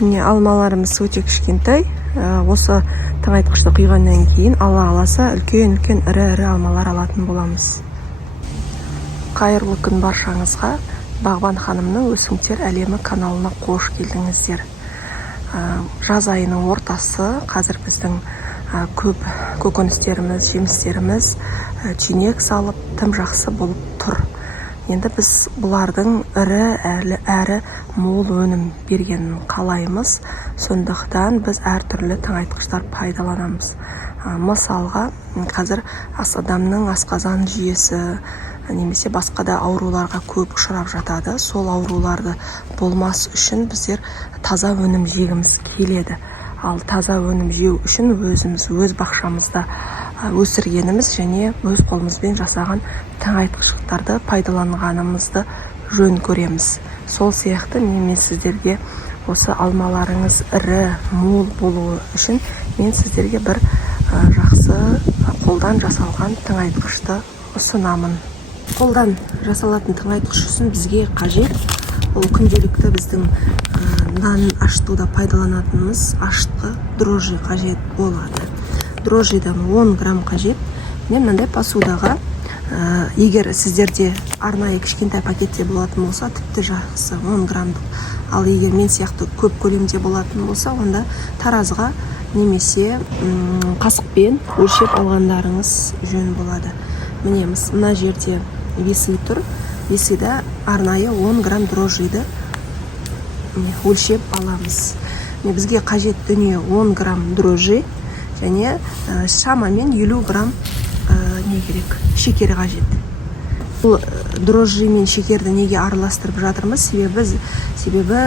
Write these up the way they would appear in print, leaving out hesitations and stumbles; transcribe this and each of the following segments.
Міне алмаларымыз өте кішкентай. Осы тыңайтқышты құйғаннан кейін алла қаласа үлкен ірі алмалар алатын боламыз. Қайырлы күн баршаңызға. Бағбан ханымның өсімдіктер әлемі каналына қош келдіңіздер. Жаз айының ортасы, қазір біздің көп көкөністеріміз, жемістеріміз түйнек салып, тым жақсы болып тұр. Енді біз бұлардың әрі мол өнім бергенін қалаймыз. Сондықтан біз әртүрлі тыңайтқыштар пайдаланамыз. Мысалға, қазір адамның асқазан жүйесі немесе басқа да ауруларға көп ұшырап жатады. Сол ауруларды болмас үшін біздер таза өнім жегіміз келеді. Ал таза өнім жеу үшін өз бақшамызда өсіргеніміз және өз қолымызбен жасаған тыңайтқыштарды пайдаланғанымызды жөн көреміз. Сол сияқты мен сіздерге осы алмаларыңыз ірі, мол болуы үшін мен сіздерге бір жақсы қолдан жасалған тыңайтқышты ұсынамын. Қолдан жасалатын тыңайтқыш үшін бізге қажет, ол күнделікті біздің нан ашытуда пайдаланатынымыз ашытқы дрожжи қажет болады. Дрожжидан 10 грамм қажет. Мен мынандай посудаға, егер сіздерде арнайы кішкентай пакетте болатын болса, тіпті жақсы 10 граммдық. Ал егер мен сияқты көп көлемде болатын болса, онда таразға немесе қасықпен өлшеп алғандарыңыз жөн болады. Міне мына жерде весы тұр. Весіда арнайы 10 грамм дрожжиді өлшеп аламыз. Бізге қажет дүние 10 грамм дрожжи және шамамен 50 грамм шекер қажет. Бұл дрожжи мен шекерді неге араластырып жатырмыз? Себебі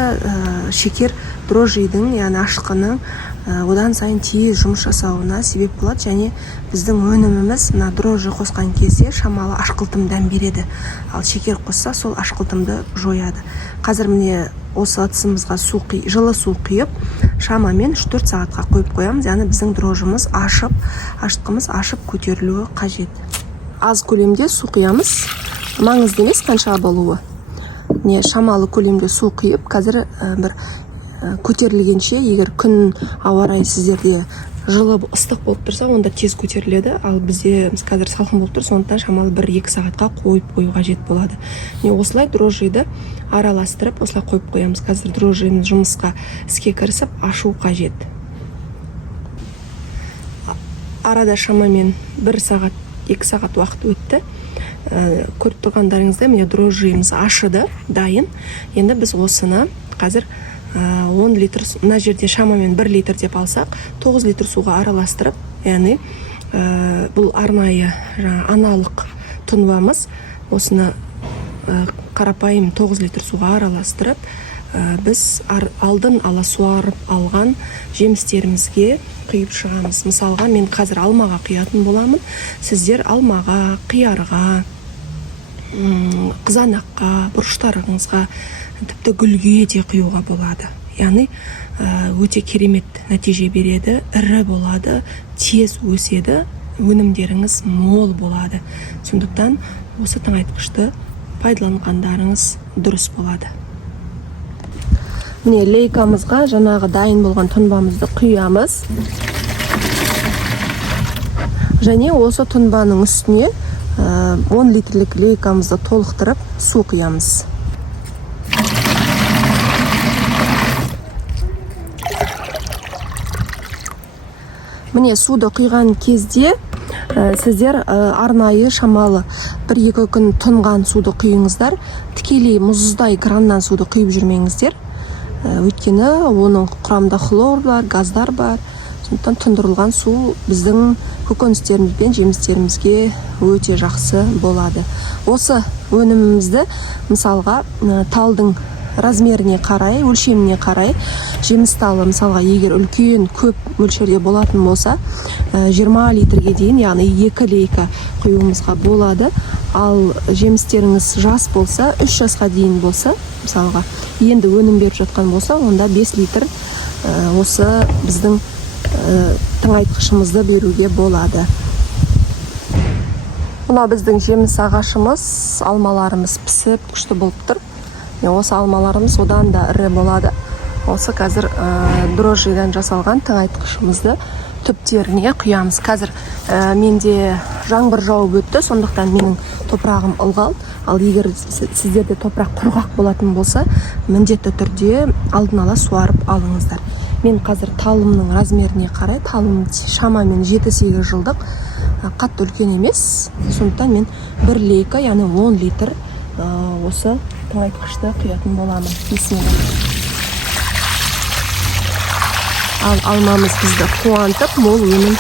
шекер дрожжидің, яғни ашытқының одан сайын тез жұмыс жасауына себеп болады және біздің өніміміз мына дрожжи қосқан кезде шамалы ашқылтым дәм береді. Ал шекер қосса сол ашқылтымды жояды. Қазір міне осы ыдысымызға жылы су құйып, шамамен 3-4 сағатқа қойып қоямыз. Яғни біздің дрожжымыз ашытқымыз ашып көтерілуі қажет. Аз көлемде су құямыз. Маңызды емес қанша болуы. Шамалы көлемде су құйып, қазір бір көтерілгенше, егер күн ауа райы сіздерде жылы ыстық болып тұрса, онда тез көтеріледі. Ал бізде қазір салқын болып тұр, сондықтан шамалы 1-2 сағатқа қойып қою қажет болады. Осылай дрожжиді араластырып, осылай қойып қоямыз. Қазір дрожжиіміз жұмысқа іске кірісіп, ашу қажет. Арада шамамен 1 сағат, 2 сағат уақыт өтті. Көріп тұрғандарыңызда міне дрожжиіміз ашыды, дайын. Енді біз осыны қазір 10 литр, мына жерде шамамен 1 литр деп алсақ, 9 литр суға араластырып, яғни бұл арнайы аналық тұнбамыз, осыны қарапайым 9 литр суға араластырып, біз алдын ала суарып алған жемістерімізге құйып шығамыз. Мысалға, мен қазір алмаға құятын боламын. Сіздер алмаға, қиярға, қызанаққа, бұрыштарыңызға, тіпті гүлге де құюға болады. Яғни өте керемет нәтиже береді, ірі болады, тез өседі, өнімдеріңіз мол болады. Сондықтан осы тыңайтқышты пайдаланғандарыңыз дұрыс болады. Міне лейкамызға жаңағы дайын болған тұнбамызды құямыз. Және осы тұнбаның үстіне 10 литрлік лейкамызды толықтырып су құямыз. Міне суды құйған кезде сіздер арнайы шамалы 1-2 күн тұнған суды құйыңыздар. Тікелей мұздай краннан суды құйып жүрмеңіздер. Өйткені оның құрамында хлор бар, газдар бар. Сондықтан тұндырылған су біздің көкөністеріміз бен жемістерімізге өте жақсы болады. Осы өнімімізді мысалға талдың размеріне қарай, өлшеміне қарай, жеміс талы мысалға егер үлкен көп мөлшерде болатын болса, 20 литрге дейін, яғни 2 лейка құюымызға болады. Ал жемістеріңіз жас болса, 3 жасқа дейін болса, мысалға енді өнім беріп жатқан болса, онда 5 литр осы біздің тыңайтқышымызды беруге болады. Мына біздің жеміс ағашымыз, алмаларымыз пісіп күшті болып тұр. Осы алмаларымыз одан да ірі болады. Осы қазір дрожжиден жасалған тыңайтқышымызды түптеріне құямыз. Қазір менде жаңбыр жауып өтті, сондықтан менің топырағым ылғал. Ал егер сіздерде топырақ құрғақ болатын болса, міндетті түрде алдын ала суарып алыңыздар. Мен қазір талымның размеріне қарай, талым шамамен 7-8 жылдық, қатты үлкен емес. Сондықтан мен 1 лейка, яғни 10 литр осы тыңайтқышты құятын боламын. Ал алмамыз бізді қуантып, мол өнім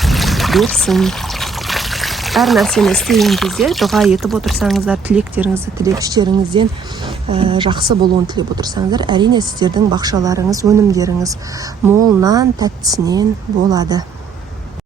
берсін. Әр нәрсені істеген кезде дұға етіп отырсаңыздар, тілектеріңізді тілекшілеріңізден жақсы болуын тілеп отырсаңыздар, әрине сіздердің бақшаларыңыз, өнімдеріңіз молынан, тәттісінен болады.